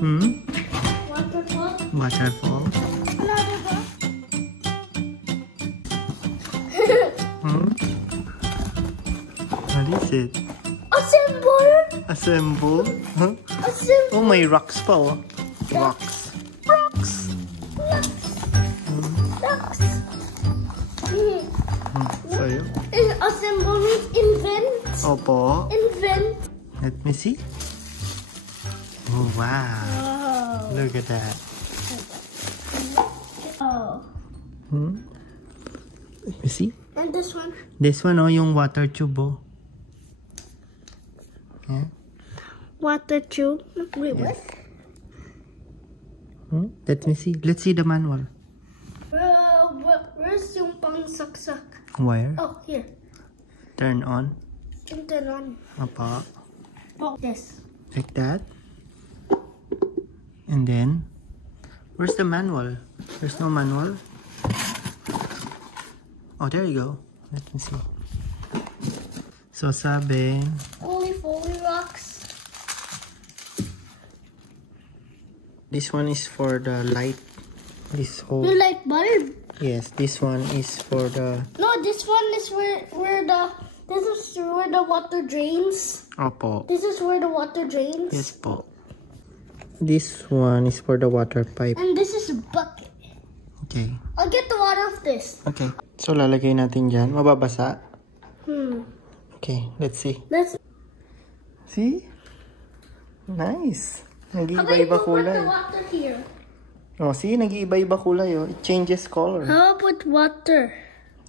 Hmm? Waterfall. Waterfall. Another one. Hmm? What is it? A symbol. A symbol? Huh? A symbol. Oh, may rocks pa oh. Rocks. Rocks. Rocks. So yun. A symbol means invent. Opo. Invent. Let me see. Oh, wow. Oh. Look at that. Oh. Hmm? Let me see. And this one. This one oh, yung water tube oh. Yeah. Water tube. Wait, what? Hmm? Let me see. Let's see the manual. Where's yung pang saksak? Wire. Oh, here. Turn on. Turn on. Opo. Oh, this. Like that. And then, where's the manual? There's no manual. Oh, there you go. Let me see. So, sabi, Holy rocks. this one is for the light. This whole. You like bulb? Yes, this one is for the. No, this one is where the. This is where the water drains. Opo. This is where the water drains. Yes po. This one is for the water pipe. And this is a bucket. Okay. I'll get the water of this. Okay. So, lalagay natin dyan. Mababasa. Okay, let's see. Let's. See? Nice. How about you Nag-iiba-iba put kulay. the water here? Oh, see? Nag-iiba-iba kulay. Oh. It changes color. How about water?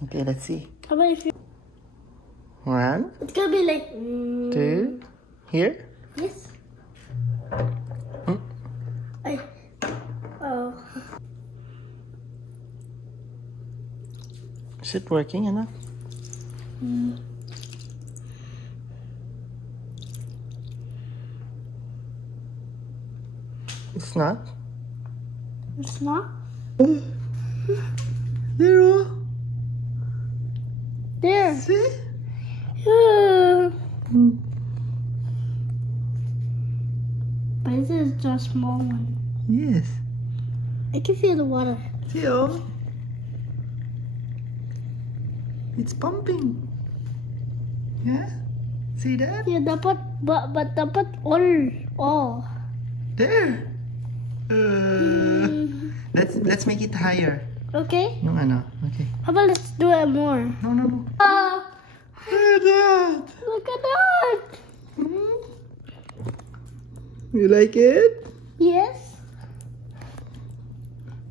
Okay, let's see. How about if you... 1, It's gonna be like... 2. Here? Yes. Hmm? Oh. Is it working enough? It's not? It's not? There, oh. There. See? But this is just a small one. Yes. I can feel the water. See, oh. It's pumping. Yeah? See that? Yeah, dapat, but dapat all. There. Let's make it higher. Okay? Yung ano. Okay. How about let's do it more? No. Look at that. Look at that. You like it? Yes.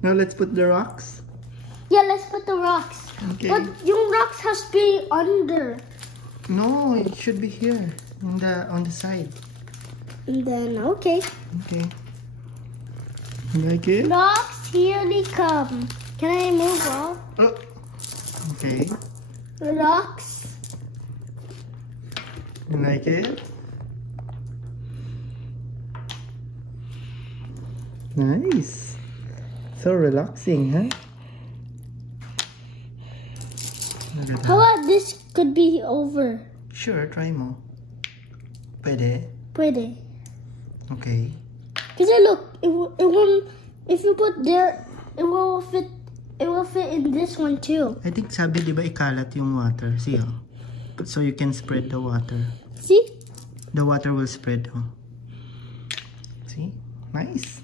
Now let's put the rocks. Yeah, let's put the rocks. Okay. But yung rocks has to be under. No, it should be here on the side. And then, okay. Okay. You like it? Rocks, here they come. Can I move all? Oh. Okay. Rocks. You like it? Nice. So relaxing, huh? Look at How that. about this could be over? Sure, try mo. Pwede? Pwede. Okay. Because look, it won't, if you put there, it will fit in this one too. I think sabi di ba ikalat yung water. See, oh. So you can spread the water. See? The water will spread, oh. See? Nice.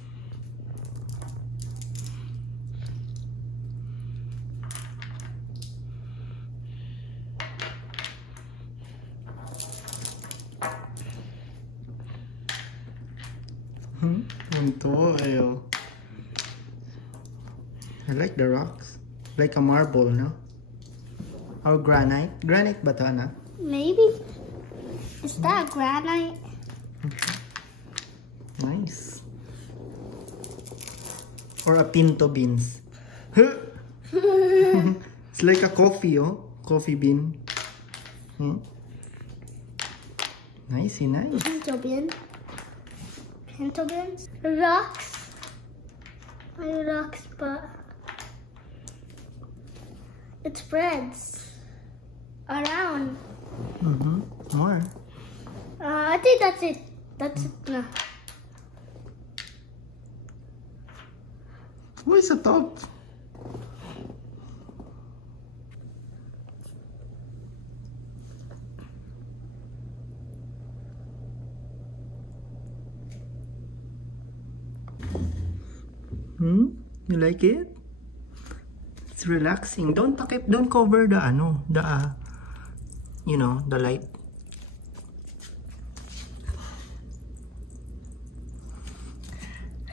Ito, ayo. I like the rocks. Like a marble, no? Or granite. Granite ba ito, anak? Maybe. Is that granite? Nice. Or a pinto beans. It's like a coffee, oh. Coffee bean. Nice, nice. Pinto bean. Pinto beans. Rocks. My rocks, but it spreads around. More. I think that's it. That's it now. Where's the top? You like it? It's relaxing. Don't cover the you know, the light.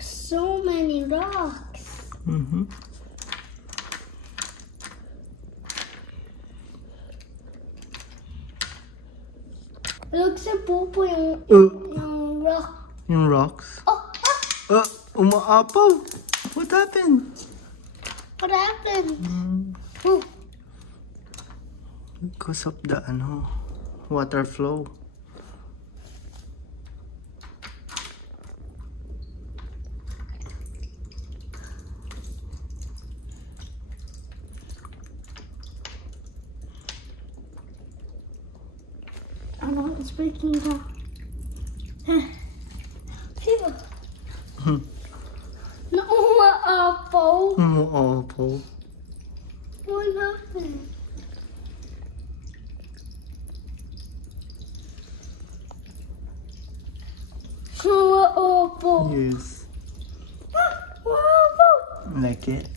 So many rocks. Look sa pupo yung rock. Yung rocks? Oh, Umaapaw! What happened? what happened? Oh. Because of the water flow. I know it's breaking down. Fever. No, apple. Umaapaw. What happened? Apple. Yes. Apple. Like it?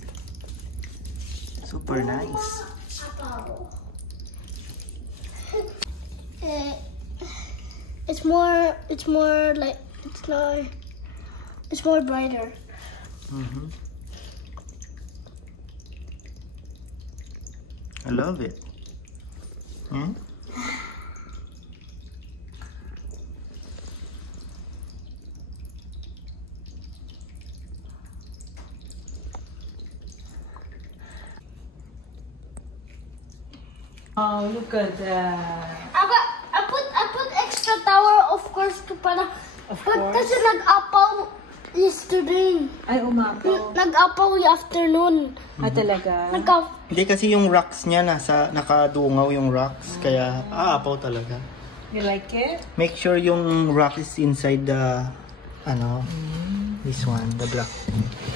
Super nice. It's more like it's more brighter. I love it. Yeah? Oh, look at that. I put extra tower, of course, para. Of But course. kasi nag-apaw yesterday. Ay, umapaw. Nag-apaw yung afternoon. Talaga? Hindi kasi yung rocks niya nakadungaw yung rocks kaya aapaw talaga. You like it? Make sure yung rock is inside the this one, the black.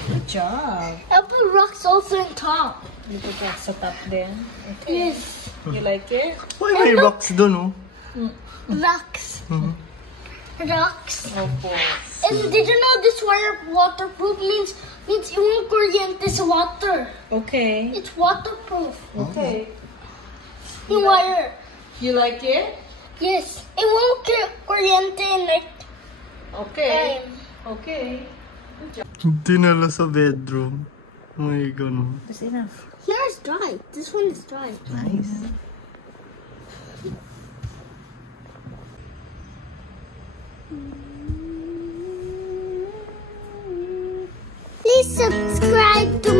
Good job. I put rocks also on top. You put that sa top din? Okay. Yes. You like it? Why may rocks dun, Rocks. Rocks. Opo. And did you know this wire waterproof means it won't kuryente sa water. Okay. It's waterproof. Okay. Yung wire. You like it? Yes. It won't kuryente like Okay. Okay. Dinala sa bedroom. Oh my God. That's enough. Here is dry. This one is dry. Nice. Please subscribe to